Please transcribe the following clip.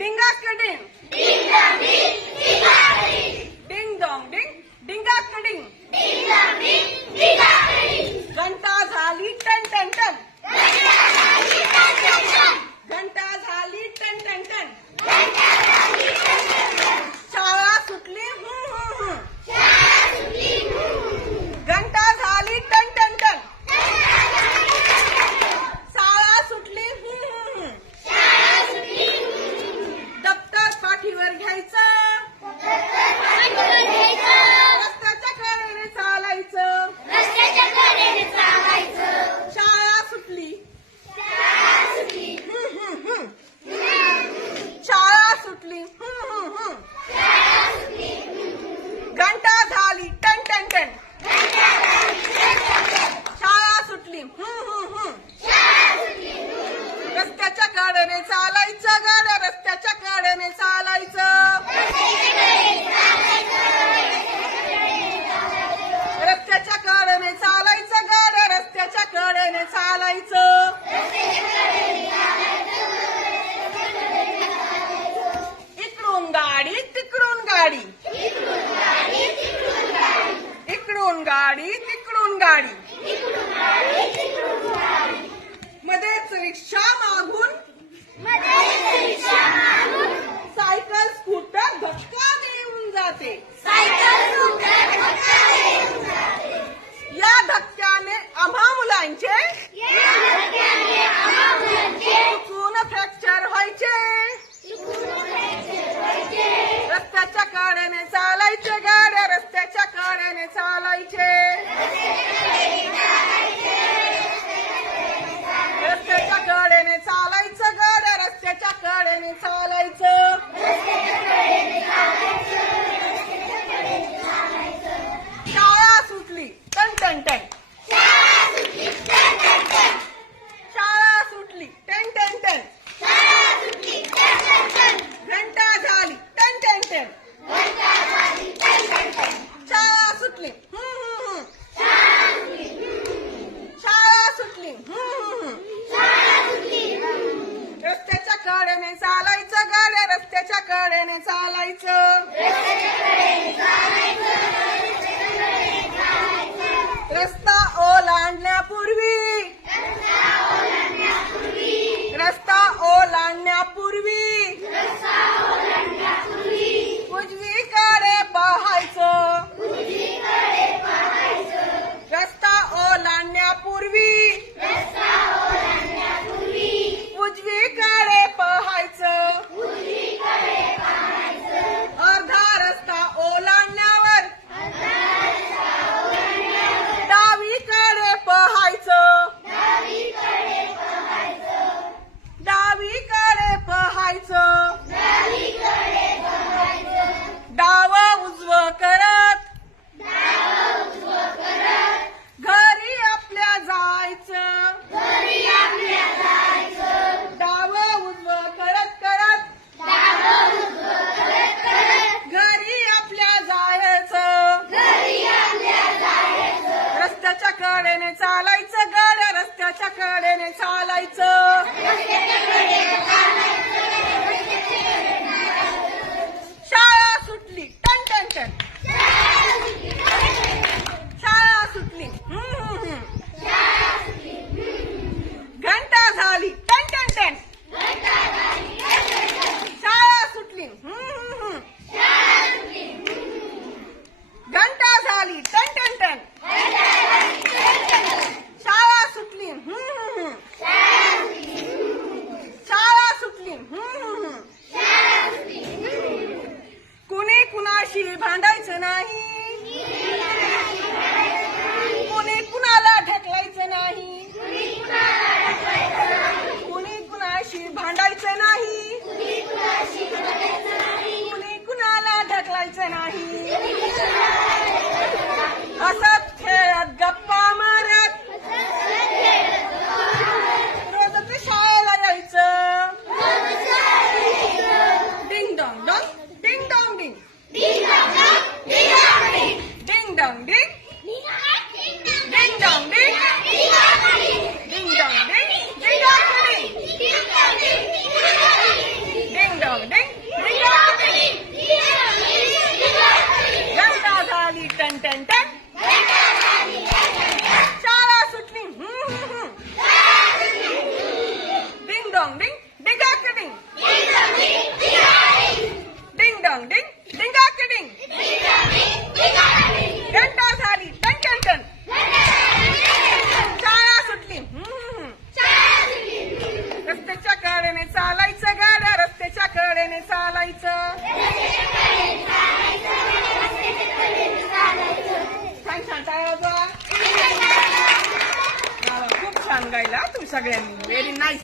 डिंगा कडिंग डिंग डॉंग डिंग डिंगा कडिंग जनता झाली टन टन टन 开张 गाडी? मध्येच रिक्षा मागून सायकल स्कूटर धक्का देऊन जाते. या धक्क्याने आम्हा मुलांचे चुकून फ्रॅक्चर व्हायचे. रस्त्याच्या काड्याने चालायचे गाड्या रस्त्याच्या काड्याने चालायचे. चालायचं गाड्या रस्त्याच्या कडेने चालायचं. करायचं कुणाशी भांडायचं नाही. कोणी कुणाला ढकलायचं नाही. सगळ्यांनी व्हेरी नाईस